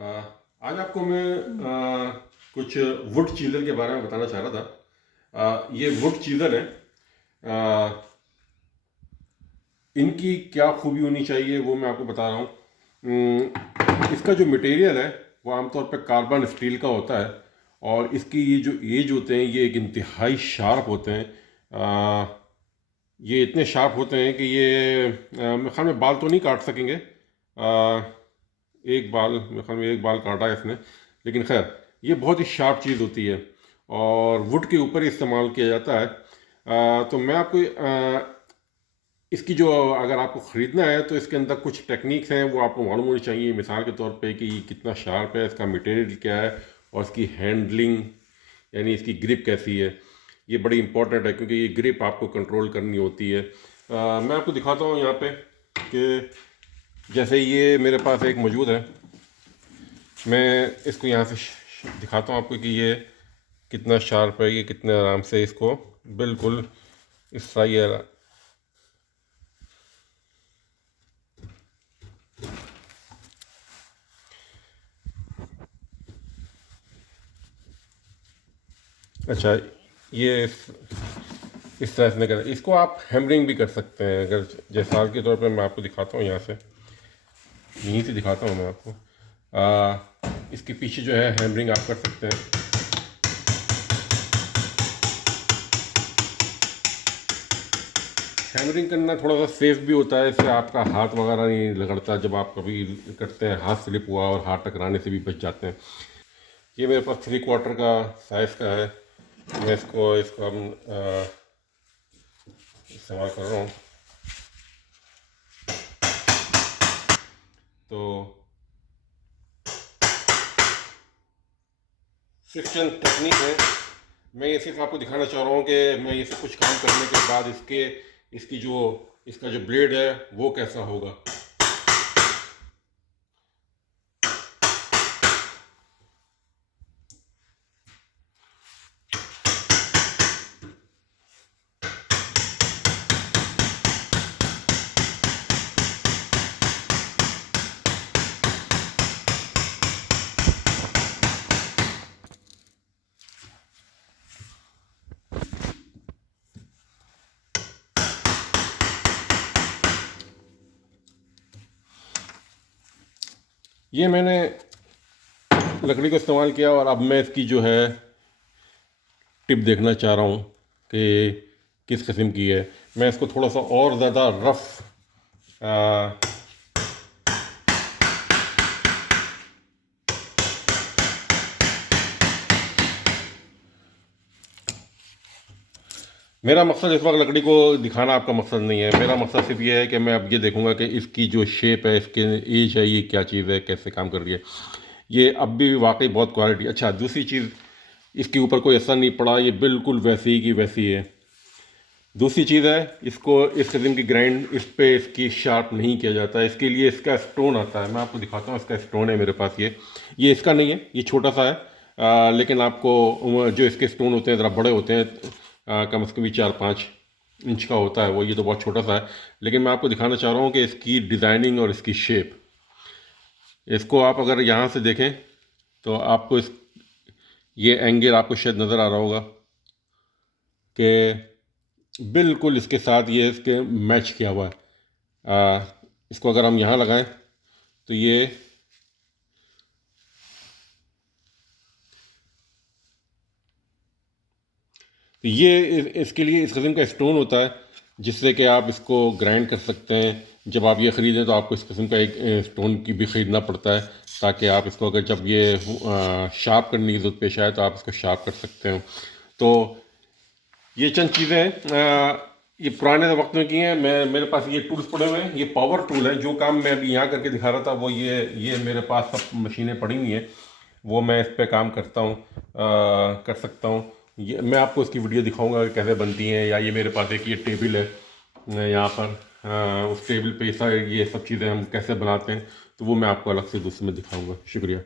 अ, आज आपको मैं कुछ वुड चीज़र के बारे में बताना चाह रहा था। ये वुड चीज़र है। अ, इनकी क्या खूबी होनी चाहिए वो मैं आपको बता रहा हूँ। इसका जो मटेरियल है वो आमतौर पर कार्बन स्टील का होता है और इसकी ये जो एज होते हैं ये एक इंतहाई शार्प होते हैं। ये इतने शार्प होते हैं कि ये मेरे ख्याल में बाल तो नहीं काट सकेंगे। एक बाल, मेरे ख्याल में एक बाल काटा है इसने, लेकिन खैर ये बहुत ही शार्प चीज़ होती है और वुड के ऊपर इस्तेमाल किया जाता है। तो मैं आपको इसकी जो, अगर आपको ख़रीदना है तो इसके अंदर कुछ टेक्निक्स हैं वो आपको मालूम होनी चाहिए। मिसाल के तौर पे कि ये कितना शार्प है, इसका मटेरियल क्या है और इसकी हैंडलिंग यानी इसकी ग्रिप कैसी है। ये बड़ी इंपॉर्टेंट है क्योंकि ये ग्रिप आपको कंट्रोल करनी होती है। मैं आपको दिखाता हूँ यहाँ पे कि जैसे ये मेरे पास एक मौजूद है। मैं इसको यहाँ से दिखाता हूँ आपको कि ये कितना शार्प है, ये कितने आराम से इसको बिल्कुल इस तरह ये अच्छा, ये इस तरह से नहीं करना। इसको आप हैमरिंग भी कर सकते हैं। अगर जैसा के तौर पे मैं आपको दिखाता हूँ, यहाँ से यहीं से दिखाता हूँ मैं आपको। इसके पीछे जो है हैमरिंग आप कर सकते हैं। हैमरिंग करना थोड़ा सा सेफ भी होता है, इससे आपका हाथ वगैरह नहीं लगड़ता। जब आप कभी करते हैं हाथ स्लिप हुआ और हाथ टकराने से भी बच जाते हैं। ये मेरे पास 3/4 का साइज़ का है। मैं इसको हम इस्तेमाल कर रहा हूँ। तो फ्रिक्शन टेक्निक है। मैं ये सिर्फ आपको दिखाना चाह रहा हूँ कि मैं ये सब कुछ काम करने के बाद इसका जो ब्लेड है वो कैसा होगा। ये मैंने लकड़ी को इस्तेमाल किया और अब मैं इसकी जो है टिप देखना चाह रहा हूँ कि किस किस्म की है। मैं इसको थोड़ा सा और ज़्यादा रफ मेरा मकसद इस वक्त लकड़ी को दिखाना आपका मकसद नहीं है। मेरा मकसद सिर्फ ये है कि मैं अब ये देखूंगा कि इसकी जो शेप है, इसके एज है, ये क्या चीज़ है, कैसे काम कर रही है। ये अब भी वाकई बहुत क्वालिटी। अच्छा, दूसरी चीज़, इसके ऊपर कोई असर नहीं पड़ा, ये बिल्कुल वैसी ही की वैसी है। दूसरी चीज़ है, इसको इस किस्म की ग्राइंड इस पे इसकी शार्प नहीं किया जाता है। इसके लिए इसका स्टोन आता है। मैं आपको दिखाता हूँ, इसका स्टोन है मेरे पास। ये इसका नहीं है, ये छोटा सा है। लेकिन आपको जो इसके स्टोन होते हैं ज़रा बड़े होते हैं। कम से कम भी 4-5 इंच का होता है वो। ये तो बहुत छोटा सा है, लेकिन मैं आपको दिखाना चाह रहा हूँ कि इसकी डिज़ाइनिंग और इसकी शेप। इसको आप अगर यहाँ से देखें तो आपको ये एंगल आपको शायद नज़र आ रहा होगा कि बिल्कुल इसके साथ ये इसके मैच किया हुआ है। इसको अगर हम यहाँ लगाएं तो इसके लिए इस किस्म का स्टोन होता है जिससे कि आप इसको ग्राइंड कर सकते हैं। जब आप ये ख़रीदें तो आपको इस किस्म का एक स्टोन की भी ख़रीदना पड़ता है ताकि आप इसको, अगर जब ये शार्प करने की ज़रूरत पेश आए तो आप इसको शार्प कर सकते हो। तो ये चंद चीज़ें हैं, ये पुराने वक्त में की हैं। मेरे पास ये टूल्स पड़े हुए हैं। ये पावर टूल है। जो काम मैं अभी यहाँ करके दिखा रहा था वो ये मेरे पास सब मशीनें पड़ी हुई हैं, वो मैं इस पे काम करता हूँ, कर सकता हूँ। ये मैं आपको इसकी वीडियो दिखाऊंगा कि कैसे बनती हैं। या ये मेरे पास एक ये टेबल है यहाँ पर, उस टेबल पे ये सब चीज़ें हम कैसे बनाते हैं, तो वो मैं आपको अलग से दूसरे में दिखाऊंगा। शुक्रिया।